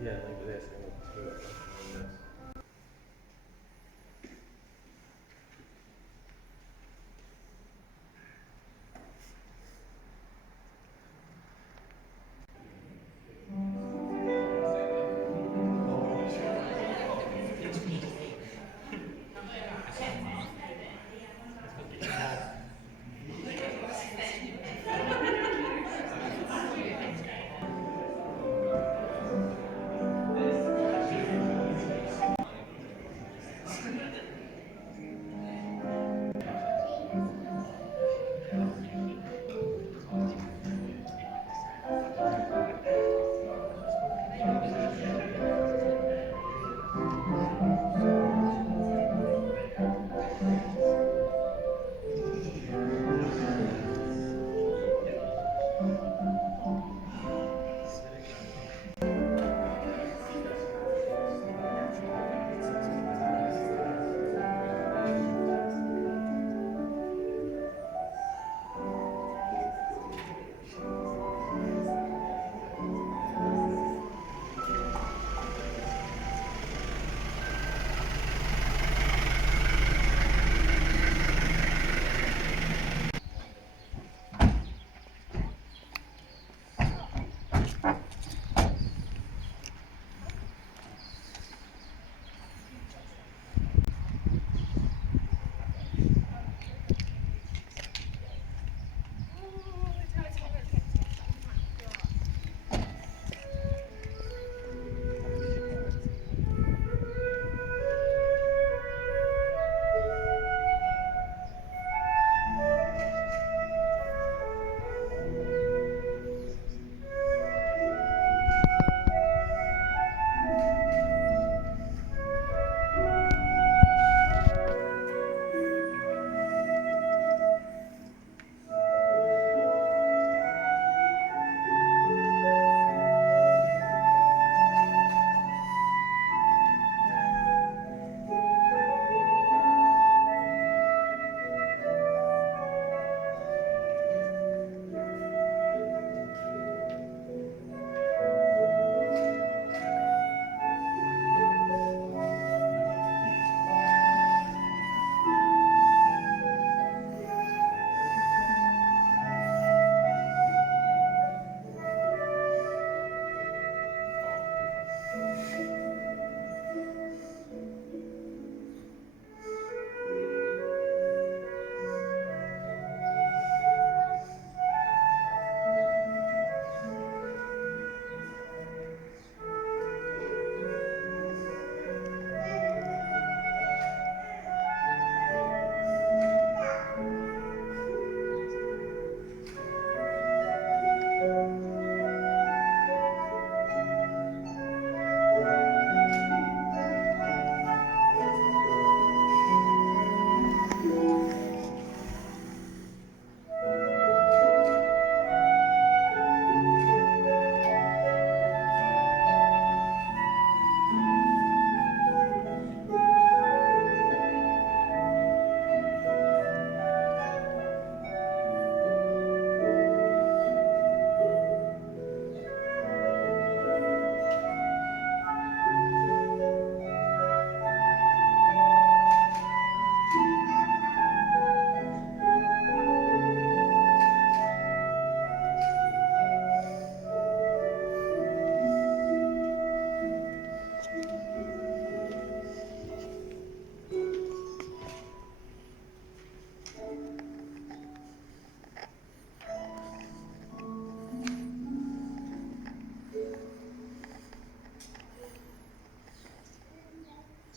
Yeah, I think that's going to do it.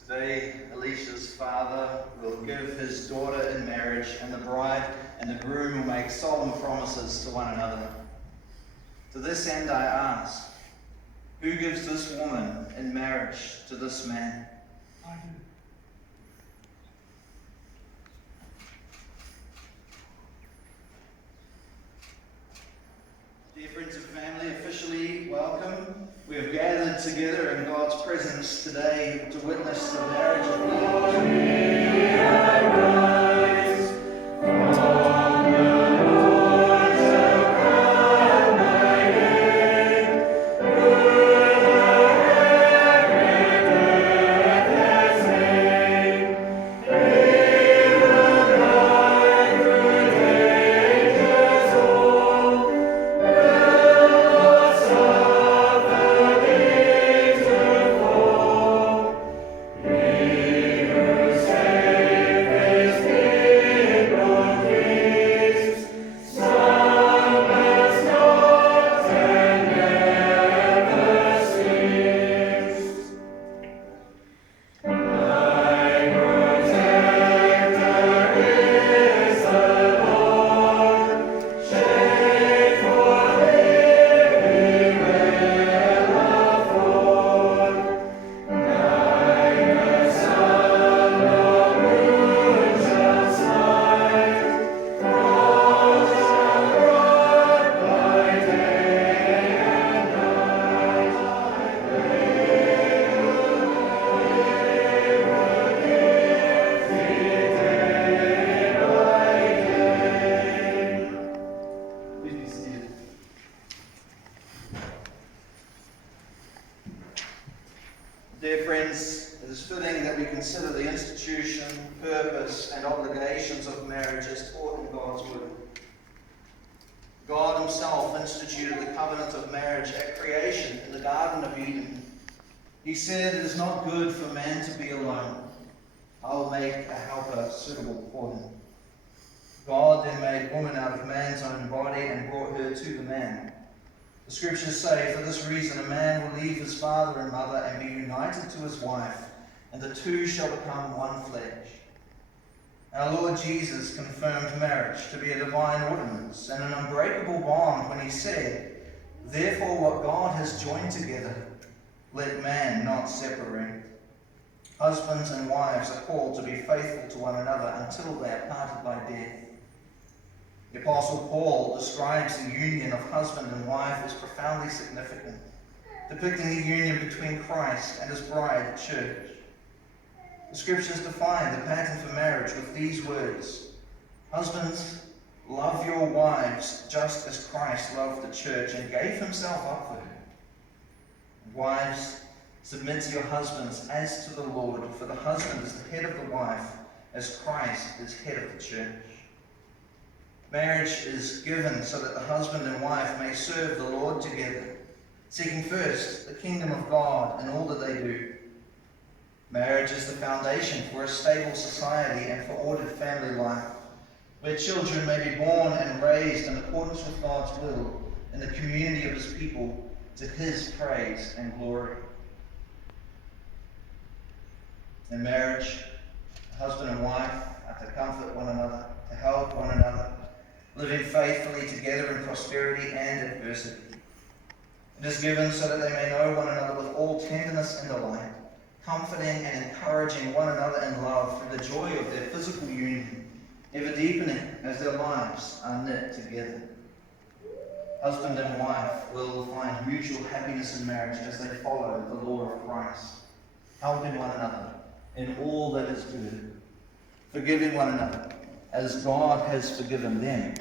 Today, Alicia's father will give his daughter in marriage, and the bride and the groom will make solemn promises to one another. To this end I ask, who gives this woman in marriage to this man? I do. Dear friends and family, officially welcome. We have gathered together in God's presence today to witness the marriage of God. Dear friends, it is fitting that we consider the institution, purpose, and obligations of marriage as taught in God's Word. God Himself instituted the covenant of marriage at creation in the Garden of Eden. He said, "It is not good for man to be alone. I will make a helper suitable for him." God then made woman out of man's own body and brought her to the man. The scriptures say, "For this reason a man will leave his father and mother and be united to his wife, and the two shall become one flesh." Our Lord Jesus confirmed marriage to be a divine ordinance and an unbreakable bond when He said, "Therefore what God has joined together, let man not separate." Husbands and wives are called to be faithful to one another until they are parted by death. The Apostle Paul describes the union of husband and wife as profoundly significant, depicting the union between Christ and His bride, the church. The scriptures define the pattern for marriage with these words: "Husbands, love your wives just as Christ loved the church and gave Himself up for her. Wives, submit to your husbands as to the Lord, for the husband is the head of the wife, as Christ is head of the church." Marriage is given so that the husband and wife may serve the Lord together, seeking first the kingdom of God in all that they do. Marriage is the foundation for a stable society and for ordered family life, where children may be born and raised in accordance with God's will in the community of His people, to His praise and glory. In marriage, husband and wife are to comfort one another, to help one another, living faithfully together in prosperity and adversity. It is given so that they may know one another with all tenderness and delight, comforting and encouraging one another in love through the joy of their physical union, ever deepening as their lives are knit together. Husband and wife will find mutual happiness in marriage as they follow the law of Christ, helping one another in all that is good, forgiving one another as God has forgiven them,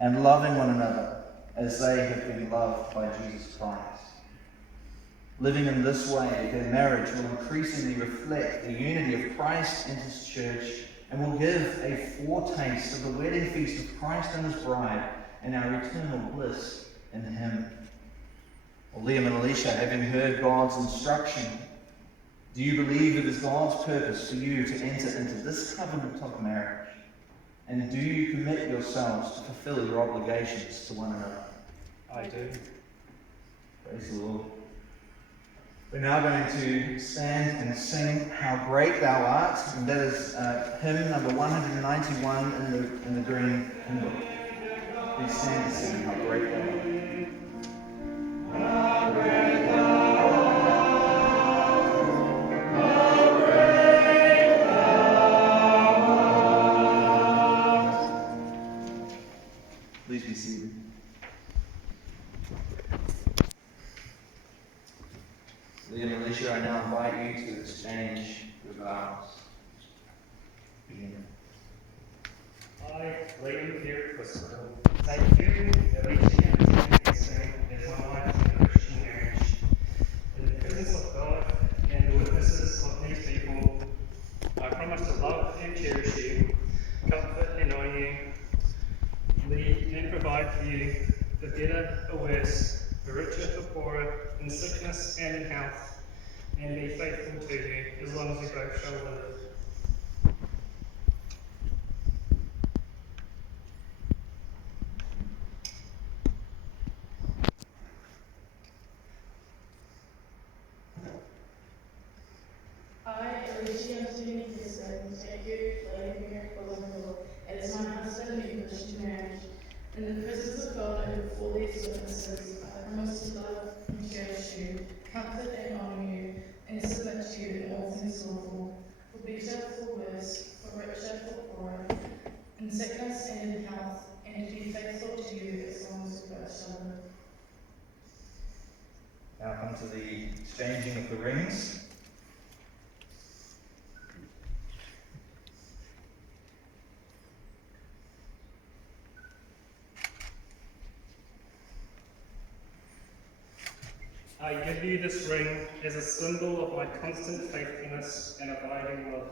and loving one another as they have been loved by Jesus Christ. Living in this way, their marriage will increasingly reflect the unity of Christ and His church, and will give a foretaste of the wedding feast of Christ and His bride, and our eternal bliss in Him. Well, Liam and Alicia, having heard God's instruction, do you believe it is God's purpose for you to enter into this covenant of marriage? And do you commit yourselves to fulfill your obligations to one another? I do. Praise the Lord. We're now going to stand and sing "How Great Thou Art," and that is hymn number 191 in the green hymn book. Please stand and sing "How Great Thou Art." How great thou art. Please be seated. Liam and Alicia, I now invite you to exchange your vows. I, Liam Pearson, take you, Alicia, and Sam as my wife in a Christian marriage. In the presence of God and the witnesses of these people, I promise to love and cherish you, comfort and honor you, lead and provide for you, for better or worse, for richer or poorer, in sickness and in health, and be faithful to you as long as we both shall live. I, Alicia, take you, Vladimir Kolombo, as my husband in Christian marriage. In the presence of God and before these witnesses, I promise to love and cherish you, comfort and honor you, and submit to you in all things lawful, for better, for worse, for richer, for poorer, in sickness and in health, and to be faithful to you as long as we both shall live. Now come to the exchanging of the rings. I give you this ring as a symbol of my constant faithfulness and abiding love.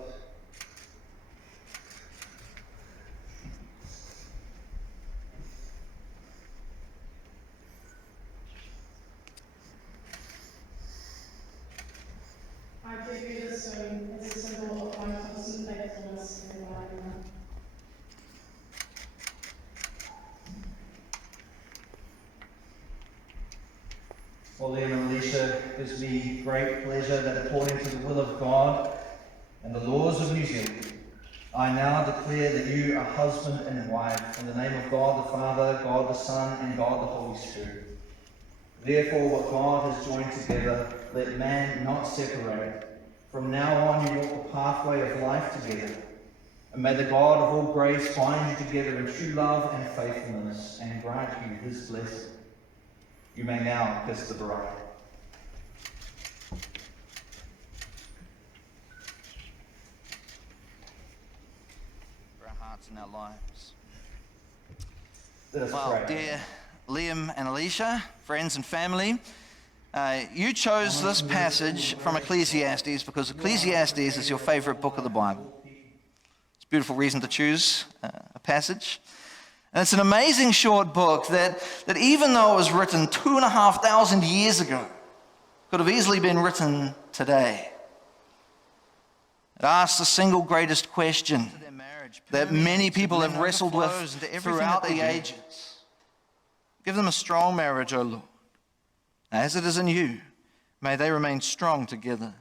I give you this ring as a symbol of my constant faithfulness and abiding love. Well, Liam and Alicia, it gives me great pleasure that according to the will of God and the laws of New Zealand, I now declare that you are husband and wife in the name of God the Father, God the Son, and God the Holy Spirit. Therefore, what God has joined together, let man not separate. From now on, you walk the pathway of life together. And may the God of all grace bind you together in true love and faithfulness and grant you his blessing. You may now kiss the bride. For our hearts and our lives. Let us pray. Dear Liam and Alicia, friends and family, you chose this passage from Ecclesiastes because Ecclesiastes is your favorite book of the Bible. It's a beautiful reason to choose a passage. And it's an amazing short book that even though it was written 2,500 years ago, could have easily been written today. It asks the single greatest question that many people have wrestled with throughout the ages. Give them a strong marriage, O Lord. As it is in you, may they remain strong together.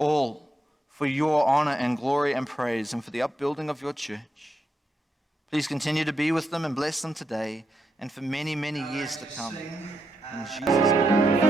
All for your honor and glory and praise and for the upbuilding of your church. Please continue to be with them and bless them today and for many, many years to come. In Jesus' name.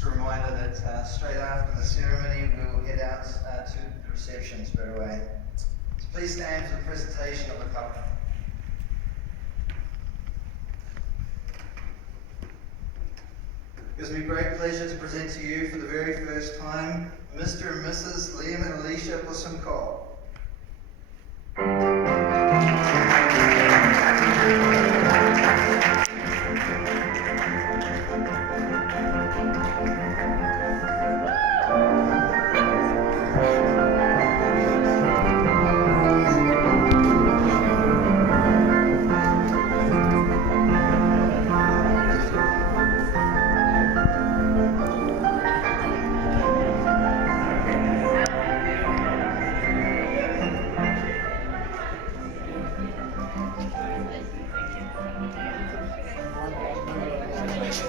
Just a reminder that straight after the ceremony, we'll head out to the reception straight away. So please stand for the presentation of the couple. It gives me great pleasure to present to you for the very first time, Mr. and Mrs. Liam and Alicia Bussum-Cole. So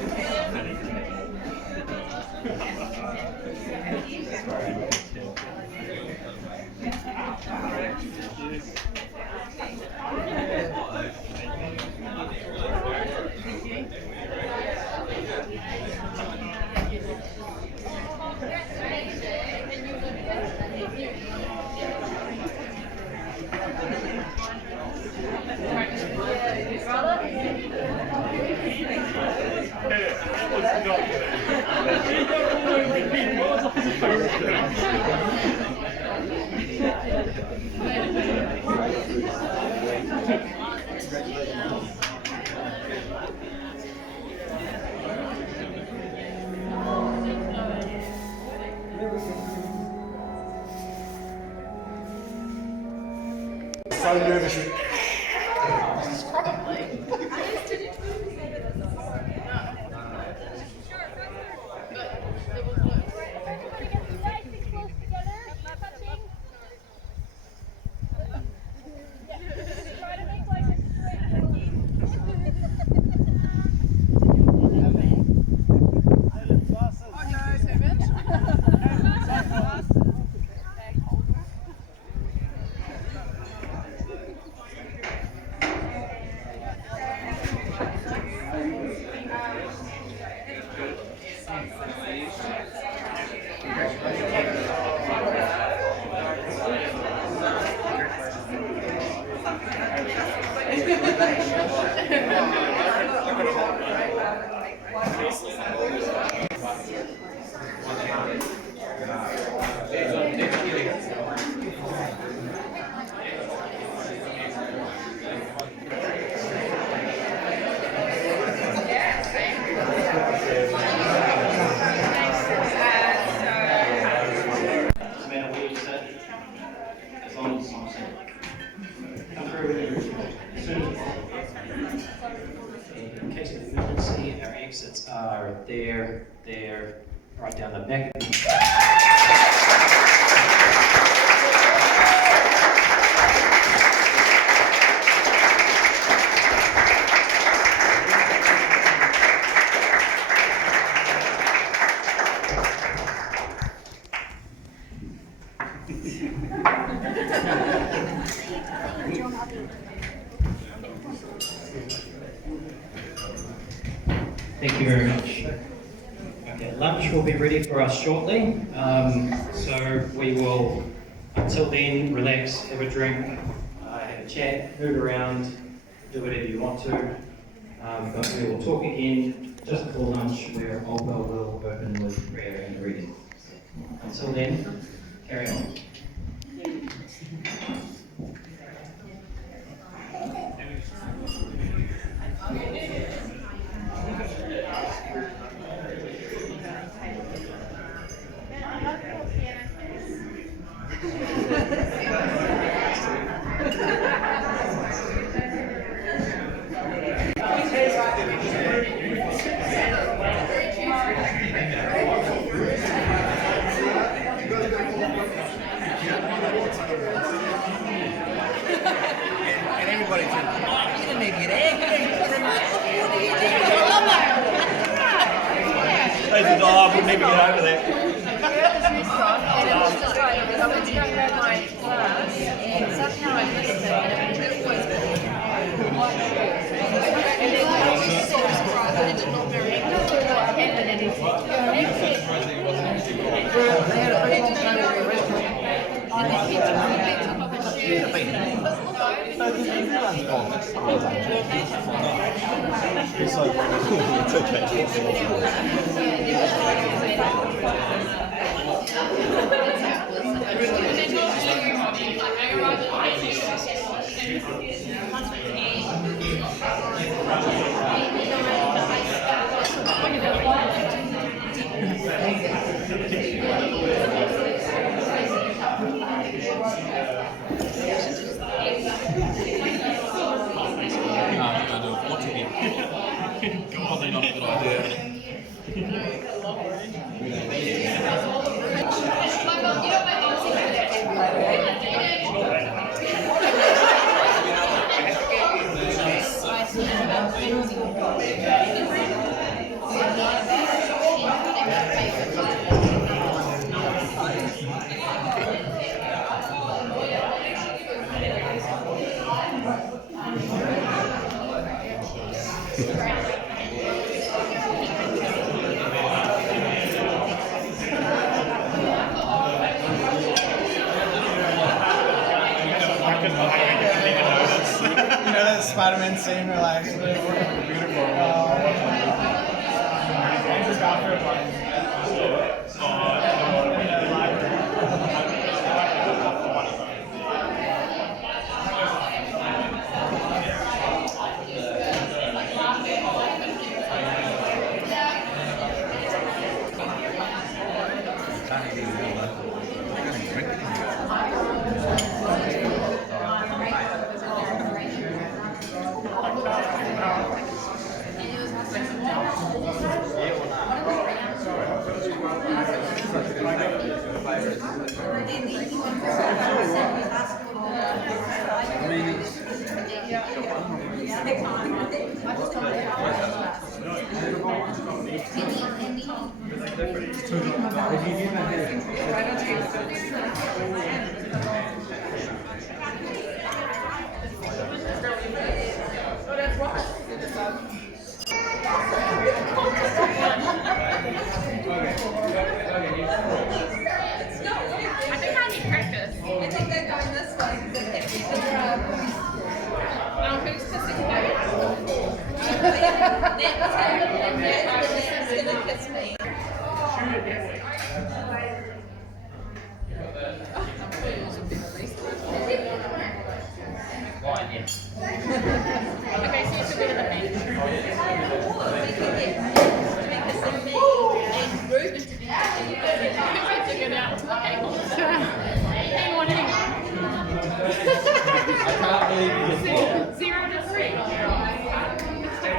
nervous. In case of emergency, our exits are there, right down the back. Thank you very much. Okay, lunch will be ready for us shortly. So we will, until then, relax, have a drink, have a chat, move around, do whatever you want to. But we will talk again just before lunch, where Olga will open with prayer and reading. Until then, carry on. I would never get over that. It's probably not a good idea. You know that Spider-Man scene where like beautiful.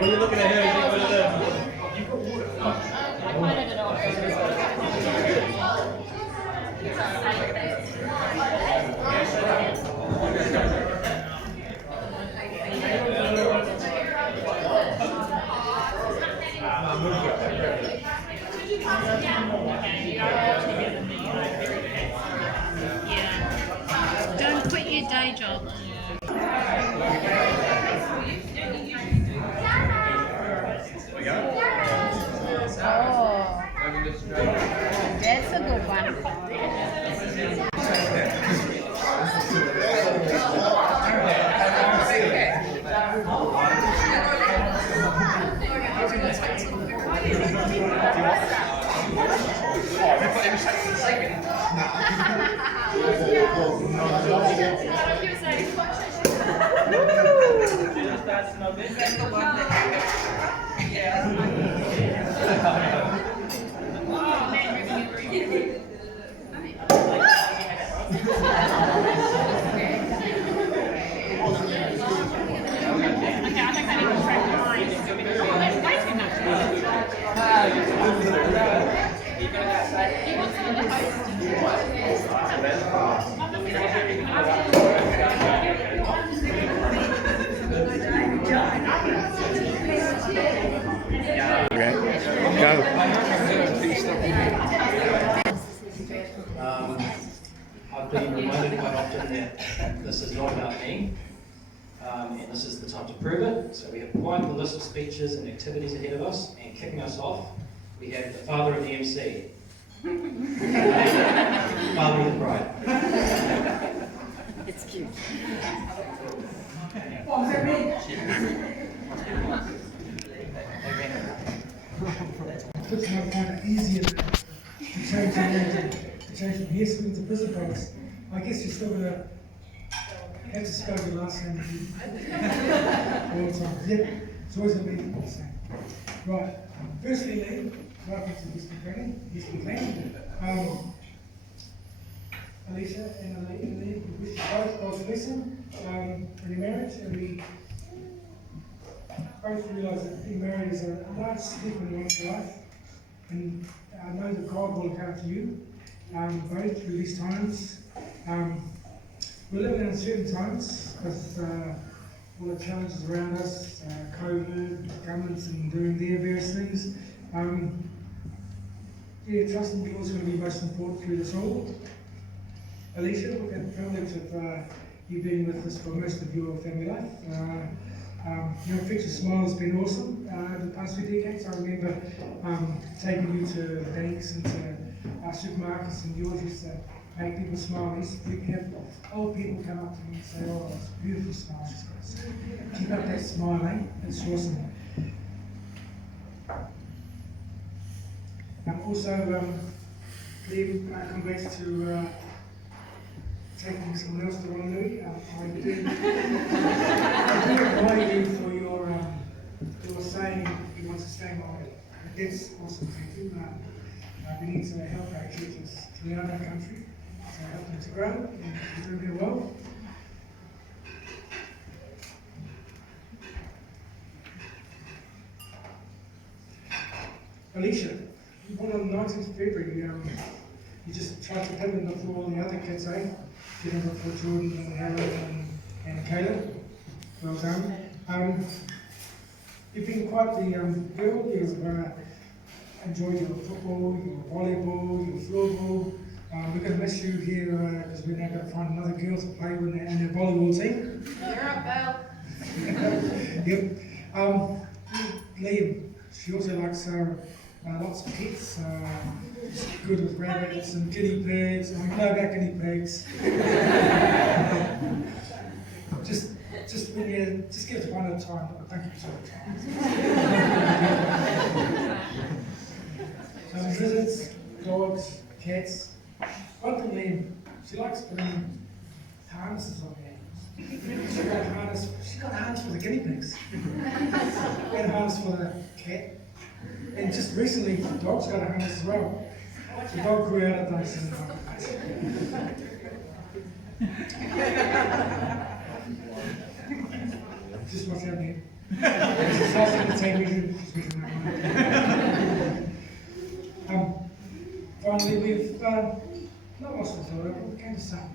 When you're looking at her, you think, Yeah. Don't quit your day job. That's a good one. I've been reminded quite often that this is not about me, and this is the time to prove it. So we have quite a list of speeches and activities ahead of us, and kicking us off, we have the father of the MC, father of the bride. It's cute. It's not kind of easier to change the name, to change from hair swing to prison products. I guess you're still gonna have to spell your last name all the time. Yep, it's always gonna be the same. Right. Firstly, Lee, welcome to this campaign. Alicia and Lee, we wish you both God's blessing in your marriage, and we both realise that being married is a large step in one's life, and I know that God will account to you both through these times. We're living in uncertain times with all the challenges around us, COVID, governments and doing their various things. Trusting God is going to be most important through this all. Alicia, we've had the privilege of you being with us for most of your family life. Infectious Smile has been awesome over the past few decades. I remember taking you to banks and to supermarkets, and yours used to make people smile. We have old people come up to me and say, "Oh, it's a beautiful smile she's got." So keep up that smile, eh? It's awesome. Also, Liam, congrats to taking someone else to Honolulu. I do admire you for your saying you want to stay in Honolulu. That's awesome, thank you. We need to help our kids throughout our country, to help them to grow and do really well. Alicia, you born on the 19th of February. You just tried to pivot before all the other kids, eh? Getting before Jordan and Helen and Caleb. Well done. You've been quite the girl. You've enjoyed your football, your volleyball, your floorball. We're going to miss you here because we're now going to find another girl to play with in the volleyball team. You're up, Belle. Yep. Liam, she also likes lots of pets. She's good with rabbits and guinea pigs. I know about guinea pigs. just when you just give it one at a time. Thank you so much. Lizards, dogs, cats. One thing, Liam, she likes putting harnesses on the animals. She got a harness for the guinea pigs. And a harness for the cat. And just recently, the dog's got a harness as well. The dog grew out of those. Just what's happening. She's watching the television. She's making that one. Finally, we've not lost the photo, but we came to some.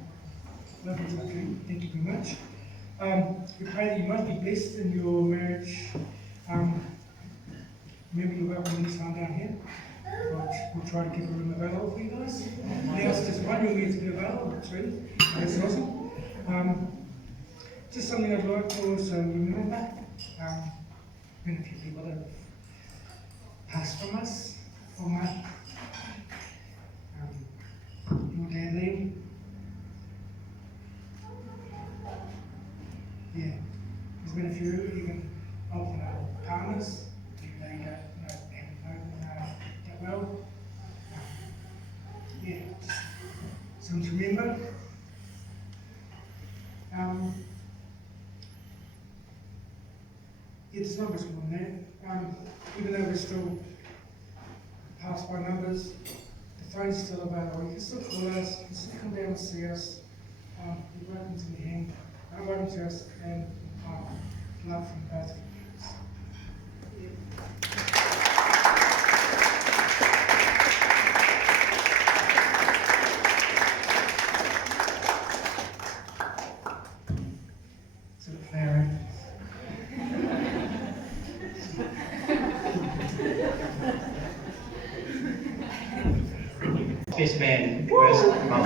Love you talking. Thank you very much. We pray that you might be blessed in your marriage. Remember, you're welcome anytime down here. We'll try to keep a room available for you guys. Now it's just one room we have to be available. That's ready. That's awesome. Just something I'd like to also remember. Been a few people that have passed from us. Your dad, Liam. Yeah, there's been a few, even partners. They don't that well. Yeah, just something to remember. Yeah, there's numbers on there. Even though we're still passed by numbers, the phone's still available. You can still call us, you can still come down and see us. You're welcome to the hand. I'm welcome to us, and love from both of you. Best man, worst mum.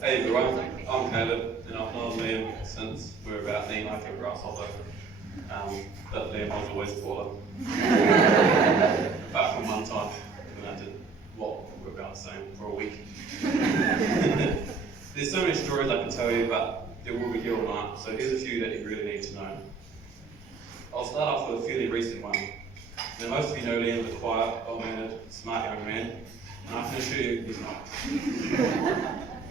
Hey everyone, I'm Caleb, and I've known Liam since we were about knee like a grasshopper. But Liam was always taller. Apart from one time when I did what we're about the same for a week. There's so many stories I can tell you, but they will be here all night, so here's a few that you really need to know. I'll start off with a fairly recent one. Now most of you know Liam's a quiet, well-mannered, smart young man, and I can assure you he's not.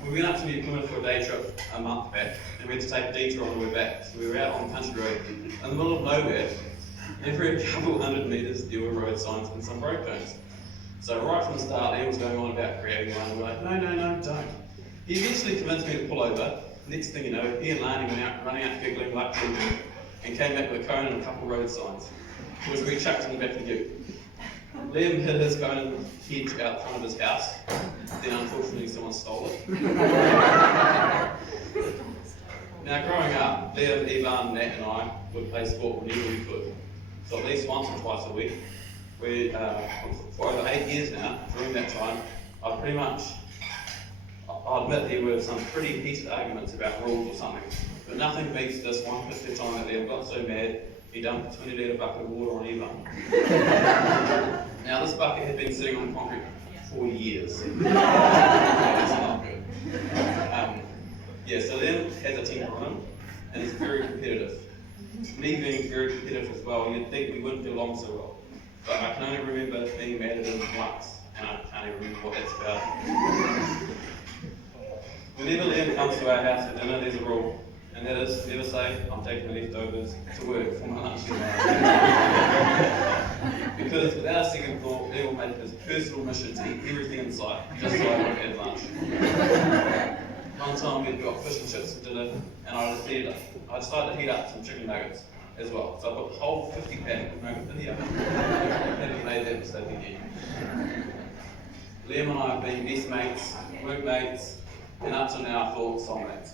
We went up to New Plymouth for a day trip a month back, and we had to take a detour on the way back. So we were out on the country road, in the middle of nowhere. Every couple hundred metres there were road signs and some brake cones. So right from the start, Liam was going on about creating one. We're like, no, don't. He eventually convinced me to pull over. Next thing you know, he and Laney went out, running out giggling like children, and came back with a cone and a couple of road signs, which we chucked in the back of the ute. Liam hid his cone in the hedge out front of his house. Then unfortunately someone stole it. Now, growing up, Liam, Ivan, Nat, and I would play sport whenever we could. So at least once or twice a week. We, for over 8 years now, during that time, I'll admit there were some pretty heated arguments about rules or something. But nothing beats this one particular time that Liam got so mad, he dumped a 20-litre bucket of water on Ivan. Now, this bucket had been sitting on concrete for years. That's not good. So Liam has a temper on him, and he's very competitive. Me being very competitive as well, you'd think we wouldn't get along so well. But I can only remember being mad at him once, and I can't even remember what that's about. Whenever Liam comes to our house for dinner, there's a rule, and that is never say, I'm taking the leftovers to work for my lunch tomorrow. Because without a second thought, Liam will make it his personal mission to eat everything in sight, just so I won't have lunch. One time we got fish and chips for dinner, and I decided to heat up some chicken nuggets as well. So I put the whole 50 pack of nuggets in the oven. Never made that mistake again. Liam and I have been best mates, workmates, and up to now I thought soulmates.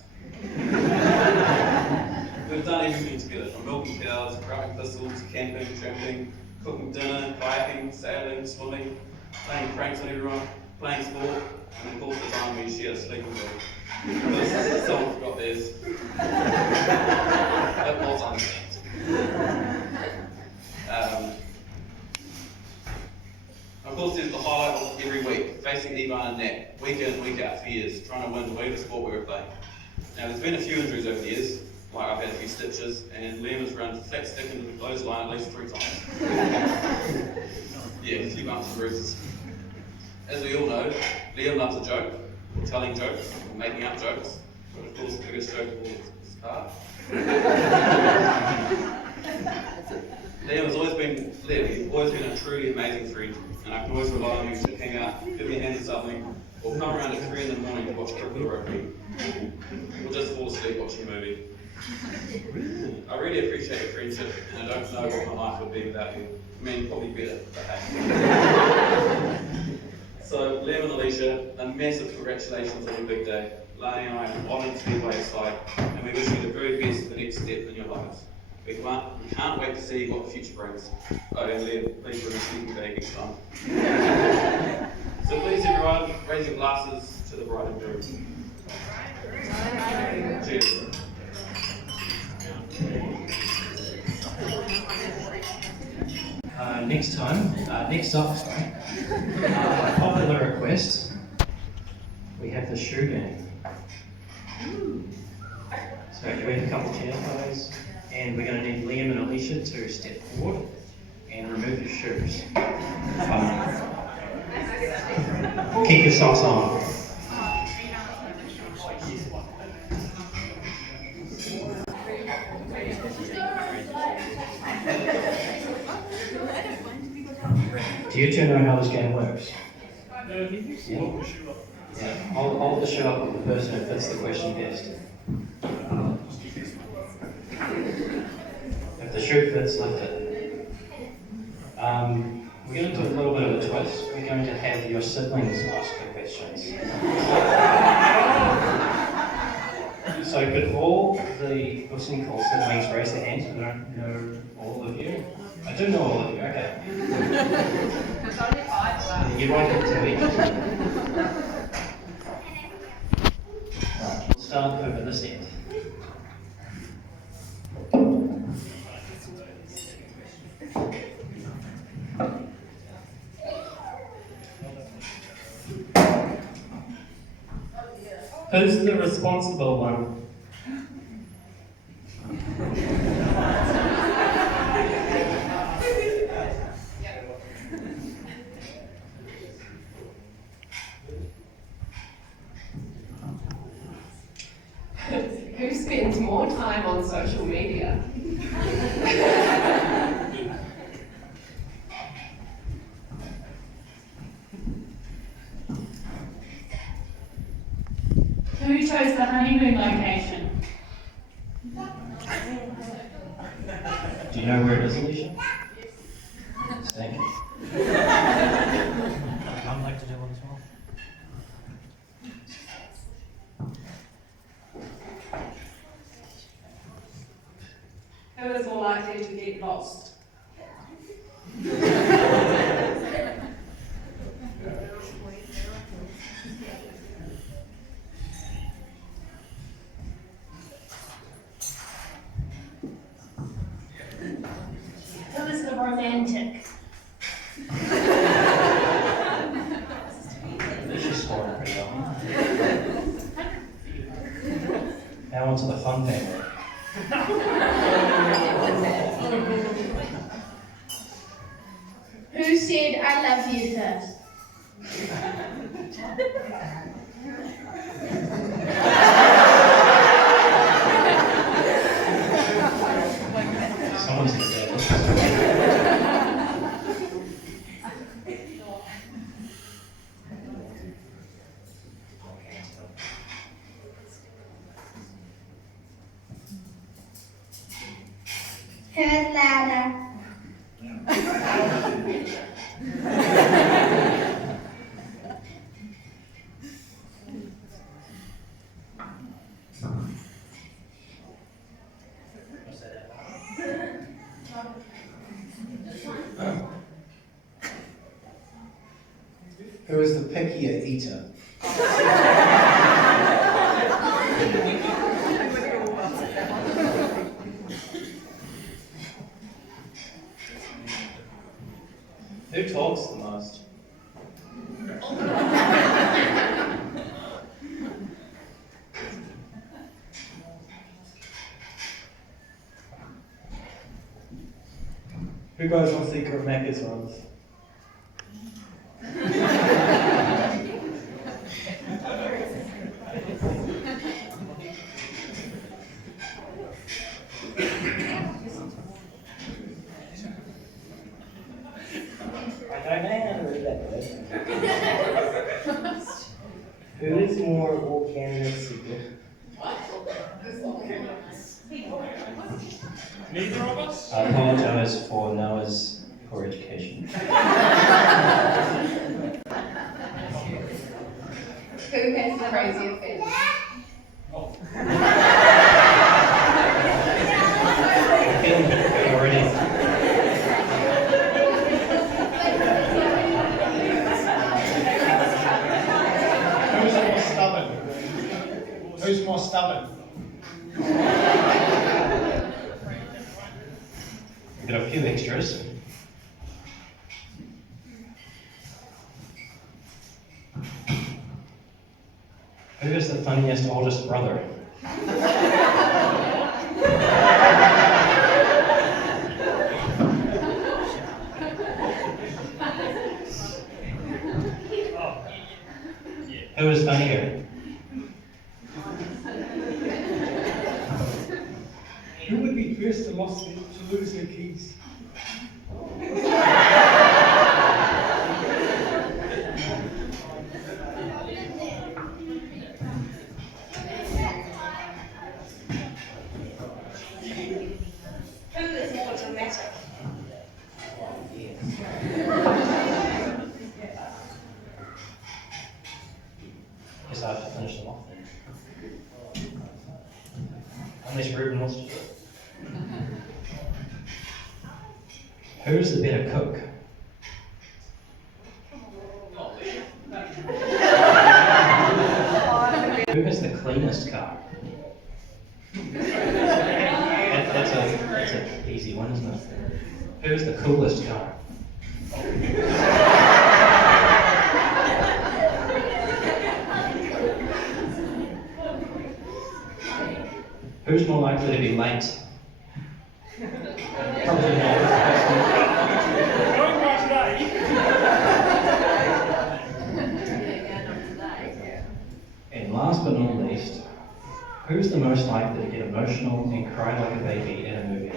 We've done everything together, from milking cows, grubbing thistles, camping, tramping, cooking dinner, kayaking, sailing, swimming, playing pranks on everyone, playing sport, and of course the time we shared a sleeping bag. Because someone forgot theirs. That was unplanned. Of course, there's the highlight of every week, facing Ivan and Nat, week in, week out for years, trying to win whatever sport we were playing. Now, there's been a few injuries over the years, like I've had a few stitches, and Liam has run flat stick into the clothesline at least 3 times. Yeah, a few bumps and bruises. As we all know, Liam loves a joke, or telling jokes, or making up jokes, but of course the biggest joke of all is his car. Liam has always been a truly amazing friend, and I can always rely on him to hang out, give me a hand at something, or come around at 3 in the morning to watch cricket or rugby, or just fall asleep watching a movie. I really appreciate your friendship, and I don't know what my life would be without you. I mean, probably better, but hey. So, Liam and Alicia, a massive congratulations on your big day. Lani and I are honoured to be by your side, and we wish you the very best for the next step in your lives. We can't wait to see what the future brings. Oh, and Liam, please bring a sleeping bag next time. So please, everyone, raise your glasses to the bride and groom. Cheers. Next up, popular request, we have the shoe game. So can we have a couple of chairs, please? And we're going to need Liam and Alicia to step forward and remove your shoes. Keep your socks on. Do you two know how this game works? Yeah. Hold the shoe up with the person who fits the question best. If the shoe fits, lift it. We're going to do a little bit of a twist. We're going to have your siblings ask the questions. So could all the listening call siblings raise their hands? I don't know all of you. I do know all of you, okay. You might get to each. Right, we'll start over this end. Who's the responsible one? Who spends more time on social media? Who chose the honeymoon location? Do you know where it is, Alicia? Thank you. I'd like to do one as well. likely to get lost? Who is the romantic? Alicia's scoring pretty well. Now onto the fun family. Who said I love you first? Someone's in the bed. Who's louder? Who is the pickier eater? Who talks the most? Who goes on secret Macca's runs? I don't know who that goes. Who is more organic than secret? Neither of us? I apologize for Noah's poor education. Who has the crazier face? I'm feeling good already. Who's more stubborn? Who's more stubborn? We've got a few extras. Who is the funniest oldest brother? Who is funnier? Who would be first to lose their keys? Who is more dramatic? Guess I have to finish them off then. Unless Ruben wants to do it. Who's the better cook? Who has the cleanest car? That's an easy one, isn't it? Who's the coolest car? Who's more likely to be late? Probably not. Going by today. And last but not least, who's the most likely to get emotional and cry like a baby in a movie?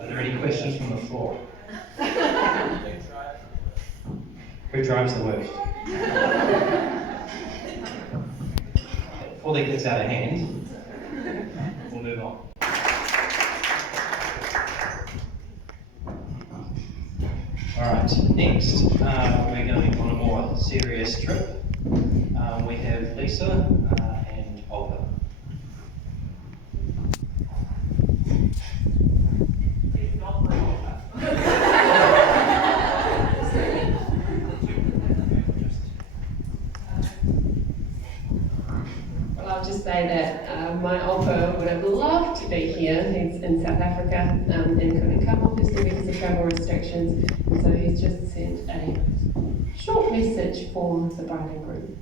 Are there any questions from the floor? Who drives the worst? Before that gets out of hand, we'll move on. Alright, next we're going on a more serious trip. We have Lisa and Olga. Well, I'll just say that my Opa would have loved to be here. He's in South Africa and couldn't come obviously because of travel restrictions. And so he's just sent a short message for the bride and groom.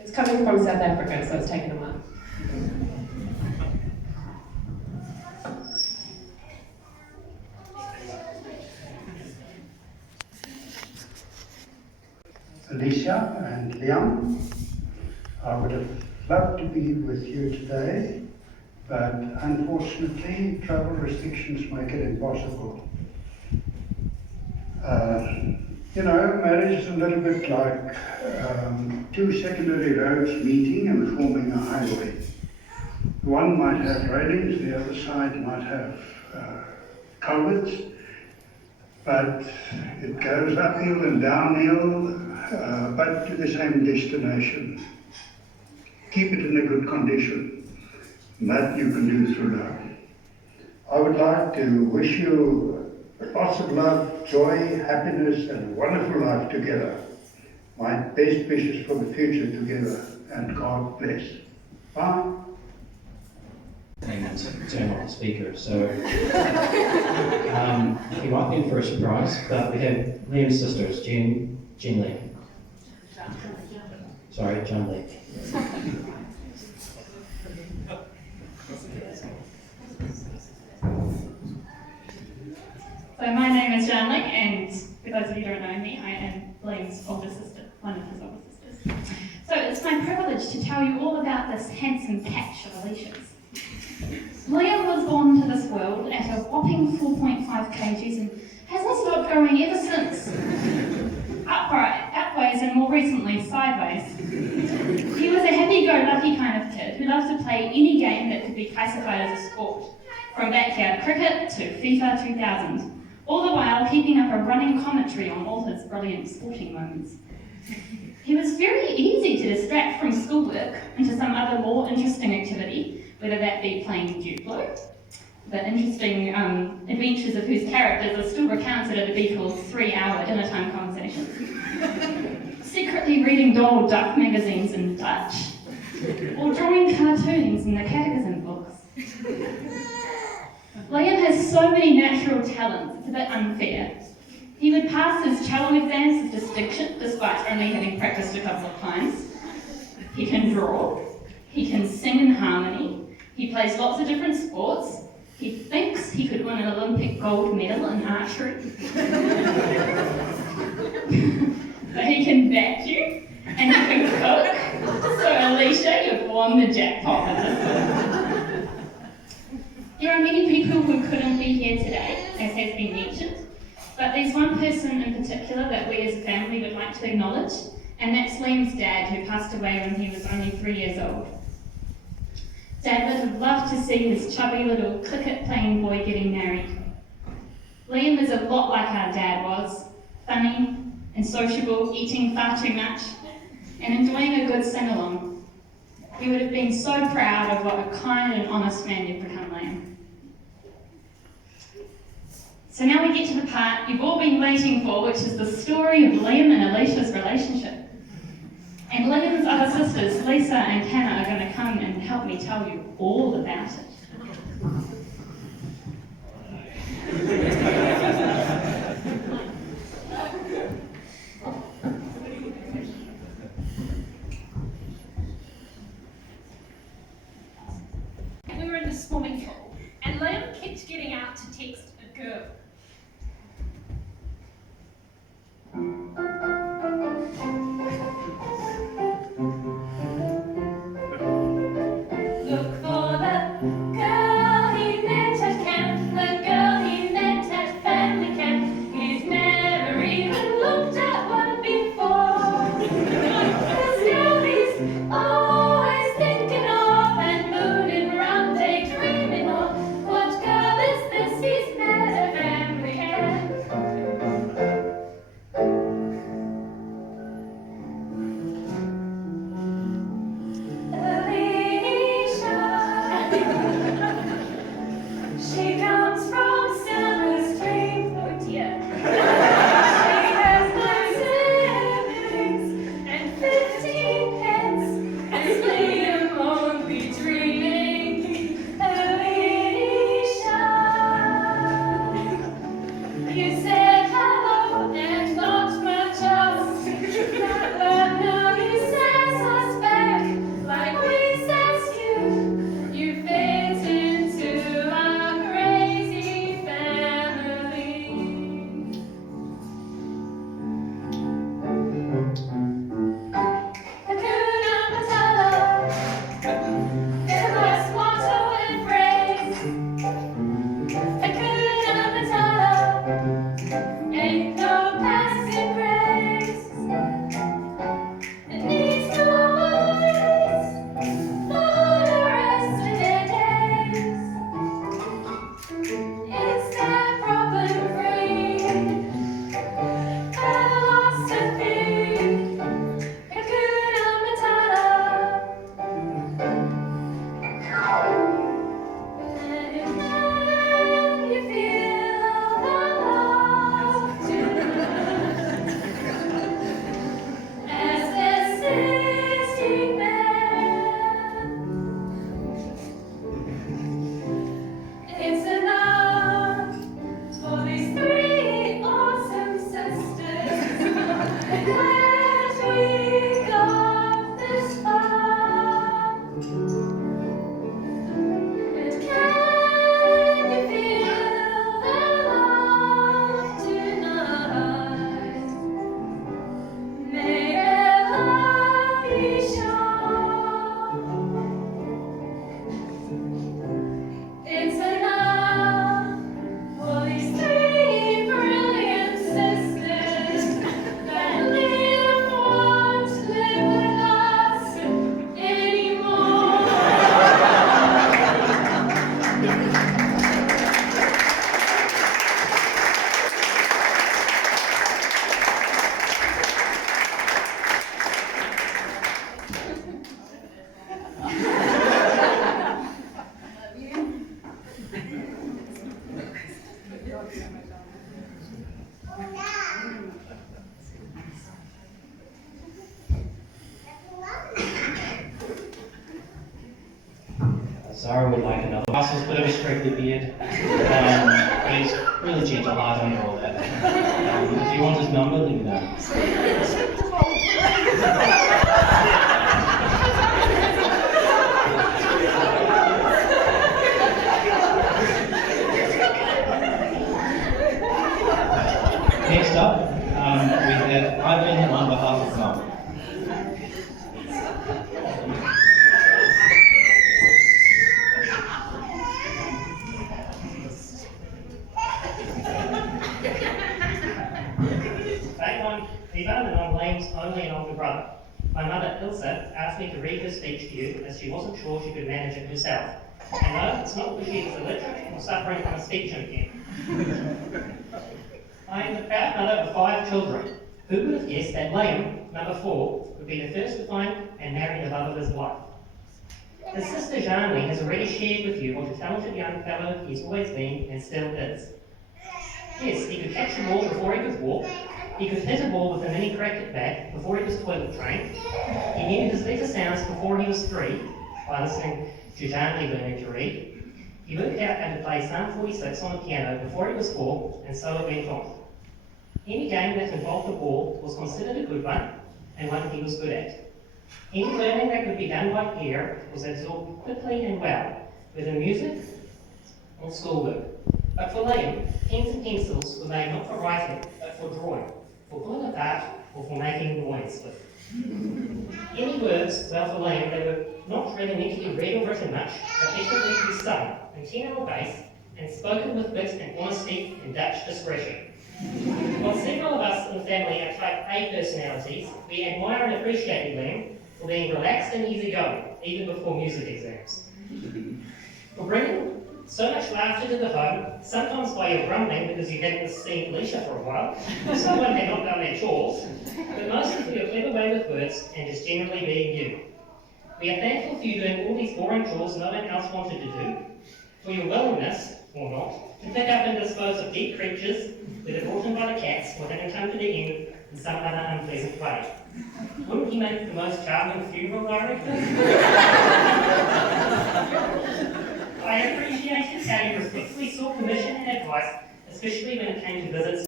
It's coming from South Africa, so it's taken a while. Alicia and Liam, I would have loved to be with you today, but unfortunately travel restrictions make it impossible. You know, marriage is a little bit like two secondary roads meeting and forming a highway. One might have railings, the other side might have culverts, but it goes uphill and downhill, but to the same destination. Keep it in a good condition. That you can do through love. I would like to wish you lots of love, joy, happiness, and a wonderful life together. My best wishes for the future together, and God bless. Bye. And turn off the speaker. So you might be in for a surprise, but we have Liam's sisters, Jen Lee. Sorry, John Lee. So my name is Jan Lee, and for those of you who don't know me, I am Liam's older sister, one of his older sisters. So it's my privilege to tell you all about this handsome patch of Alicia's. Liam was born to this world at a whopping 4.5 kgs and hasn't stopped growing ever since. Upright, upways, and more recently sideways. He was a happy-go-lucky kind of kid who loved to play any game that could be classified as a sport, from backyard cricket to FIFA 2000, all the while keeping up a running commentary on all his brilliant sporting moments. He was very easy to distract from schoolwork into some other more interesting activity, whether that be playing Duplo, the interesting adventures of whose characters are still recounted at the Beatles' 3-hour dinner time conversations, secretly reading Donald Duck magazines in Dutch, or drawing cartoons in the catechism books. Liam has so many natural talents, it's a bit unfair. He would pass his cello exams with distinction, despite only having practiced a couple of times. He can draw, he can sing in harmony, he plays lots of different sports, he thinks he could win an Olympic gold medal in archery. But he can vacuum, and he can cook. So Alicia, you've won the jackpot with this. There are many people who couldn't be here today, as has been mentioned, but there's one person in particular that we as a family would like to acknowledge, and that's Liam's dad, who passed away when he was only 3 years old. Dad would have loved to see his chubby little cricket-playing boy getting married. Liam is a lot like our dad was, funny and sociable, eating far too much, and enjoying a good sing-along. We would have been so proud of what a kind and honest man you've become, Liam. So now we get to the part you've all been waiting for, which is the story of Liam and Alicia's relationship. And Liam's other sisters, Lisa and Hannah, are going to come and help me tell you all about it. We were in the swimming pool, and Liam kept getting out to text a girl. Look for the girl he met at camp, the Zara would like another. Russell's a bit of a strictly beard, but he's really gentle heart under all that. If you want his number, let me know. Next up, we have Ivan on behalf of Mum. Ivan and I'm Lane's only and older brother. My mother, Ilsa, asked me to read this speech to you as she wasn't sure she could manage it herself. And no, it's not because she is illiterate or suffering from a speech impediment. I am the proud mother of 5 children. Who would have guessed that Liam, number 4, would be the first to find and marry the love of his life? His sister Janwy has already shared with you what a talented young fellow he's always been and still is. Yes, he could catch a ball before he could walk. He could hit a ball with a mini cricket bat before he was toilet trained. He knew his letter sounds before he was 3 by listening to Janwy learning to read. He worked out how to play Psalm 46 on the piano before he was 4, and so it went on. Any game that involved the ball was considered a good one, and one he was good at. Any learning that could be done by ear was absorbed quickly and well, whether music or schoolwork. But for Liam, pens and pencils were made not for writing, but for drawing, for pulling apart, or for making noise with. Any words, well for Liam, they were not really meant to be read or written much, but definitely to be sung, in tenor or bass, and spoken with wit and honesty and Dutch discretion. While several of us in the family are type A personalities, we admire and appreciate Liam for being relaxed and easygoing, even before music exams. For bringing so much laughter to the home, sometimes by your grumbling because you hadn't seen Alicia for a while, or someone had not done their chores, but mostly for your clever way with words and just generally being you. We are thankful for you doing all these boring chores no one else wanted to do, for your willingness, or not, to pick up and dispose of dead creatures that are brought in by the cats or didn't come to the end in some other unpleasant way. Wouldn't he make the most charming funeral director? I appreciated how you respectfully sought permission and advice, especially when it came to visits.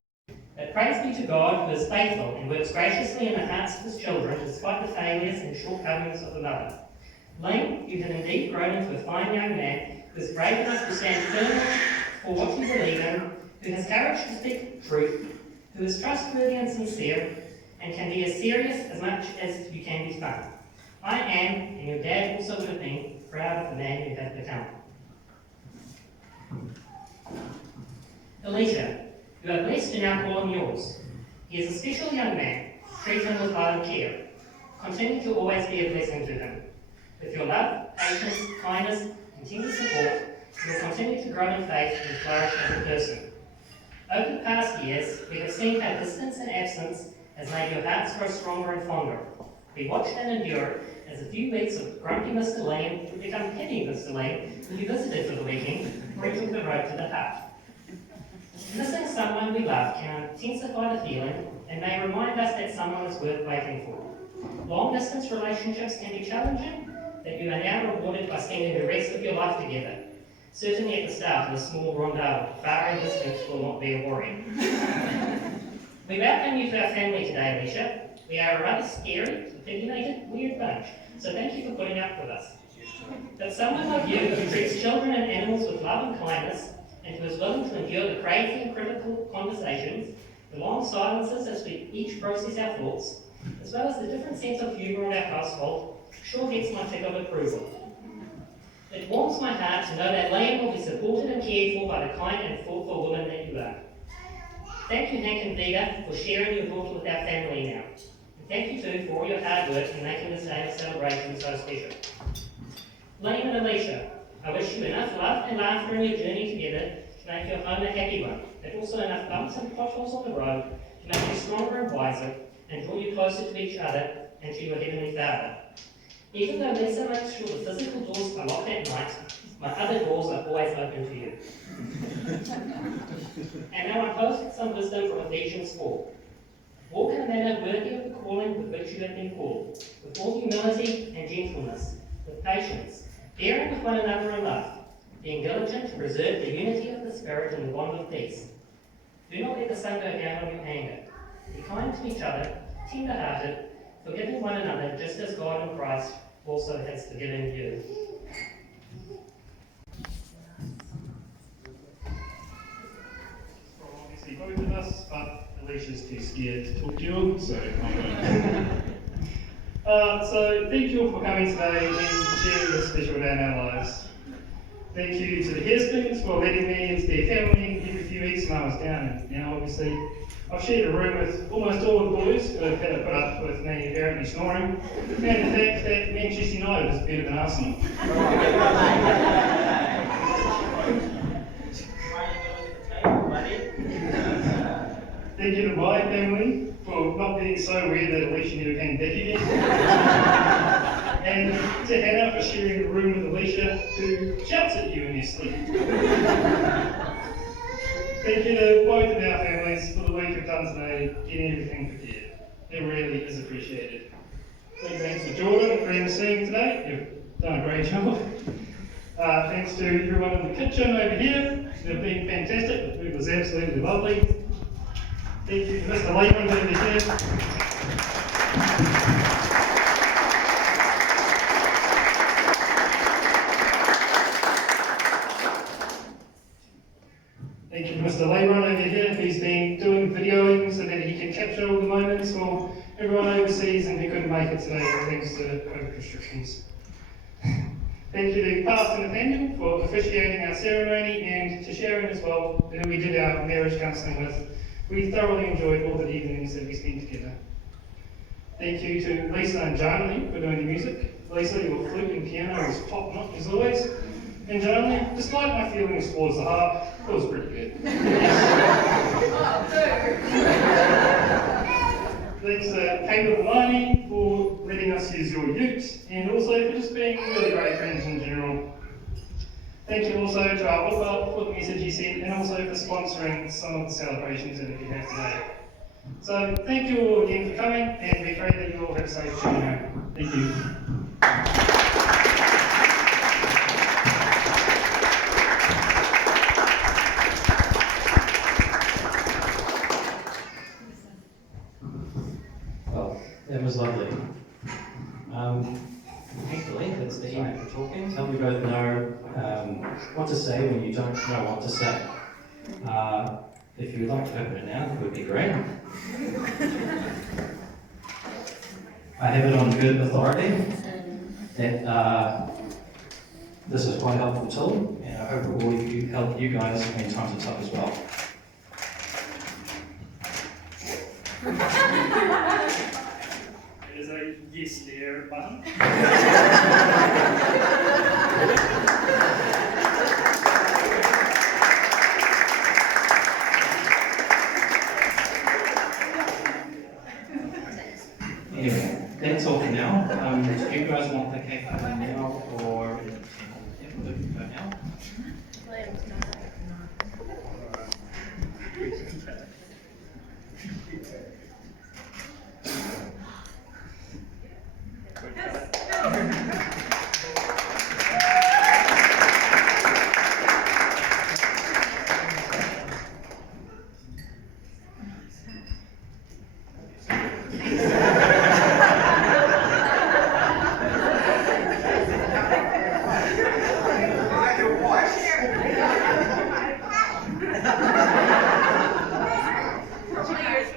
But praise be to God who is faithful and works graciously in the hearts of his children despite the failures and shortcomings of the mother. Lane, you have indeed grown into a fine young man who is brave enough to stand firm for what you believe in, who has courage to speak the truth, who is trustworthy and sincere, and can be as serious as much as you can be fun. I am, and your dad also would have been, proud of the man you have become. Alicia, you are blessed to now call him yours. He is a special young man. Treat him with love and care. Continue to always be a blessing to him. With your love, patience, kindness, and tender support, you will continue to grow in faith and flourish as a person. Over the past years, we have seen how distance and absence has made your hearts grow stronger and fonder. We watched and endured as a few weeks of grumpy Mr. Liam would become petty Mr. Liam when you visited for the weekend, or he took the road to the hut. Missing someone we love can intensify the feeling and may remind us that someone is worth waiting for. Long-distance relationships can be challenging, but you are now rewarded by spending the rest of your life together. Certainly at the start, the small rondel, far and distant, will not be a worry. We welcome you to our family today, Alicia. We are a rather scary, opinionated, weird bunch, so thank you for putting up with us. But someone like you who treats children and animals with love and kindness, and who is willing to endure the crazy and critical conversations, the long silences as we each process our thoughts, as well as the different sense of humour in our household, sure gets my tick of approval. It warms my heart to know that Liam will be supported and cared for by the kind and thoughtful woman that you are. Thank you, Hank and Vida, for sharing your daughter with our family now. And thank you too for all your hard work in making this day of celebration so special. Liam and Alicia, I wish you enough love and laughter in your journey together to make your home a happy one, but also enough bumps and potholes on the road to make you stronger and wiser and draw you closer to each other and to your Heavenly Father. Even though Lisa makes sure the physical doors are locked at night, my other doors are always open to you. and now I post some wisdom from Ephesians 4. Walk in a manner worthy of the calling with which you have been called, with all humility and gentleness, with patience, bearing with one another in love, being diligent to preserve the unity of the Spirit in the bond of peace. Do not let the sun go down on your anger. Be kind to each other, tender-hearted, forgiving one another, just as God in Christ also has forgiven you. Obviously both of us, but Alicia's too scared to talk to you, so I'm going so thank you all for coming today and sharing this special day in our lives. Thank you to the Hairspoons for letting me into their family every few weeks when I was down, and now obviously I've shared a room with almost all the boys who have had to put up with me apparently snoring, and the fact that Manchester United is better than Arsenal. Thank you to my family for not being so weird that Alicia never came back again. And to Hannah for sharing a room with Alicia, who shouts at you in your sleep. Thank you to both of our families for the work you've done today, getting everything prepared. It really is appreciated. Big thanks to Jordan for emceeing today. You've done a great job. Thanks to everyone in the kitchen over here. They've been fantastic. The food was absolutely lovely. Thank you to Mr. Lehman over here. Thank you to Mr. Lehman over here, who's been doing videoing so that he can capture all the moments for everyone overseas and who couldn't make it today thanks to COVID restrictions. Thank you to Pastor Nathaniel for officiating our ceremony, and to Sharon as well, who we did our marriage counselling with. We thoroughly enjoyed all the evenings that we spent together. Thank you to Lisa and Johnny for doing the music. Lisa, your flute and piano was top notch as always. And Johnny, despite my feelings towards the harp, it was pretty good. Thanks to Caleb and Lani for letting us use your ute, and also for just being really great friends in general. Thank you also to our Opa for the message he sent, and also for sponsoring some of the celebrations that we have today. So thank you all again for coming, and we pray that you all have a safe journey home. Thank you. Well, that was lovely. Thankfully, that's the end of talking. Some of you both know what to say when you don't know what to say. If you'd like to open it now, it would be great. I have it on good authority that this is quite a helpful tool, and I hope it will help you guys when times are tough as well. It is a yes there button. Anyway, that's all for now. Do you guys want the cake?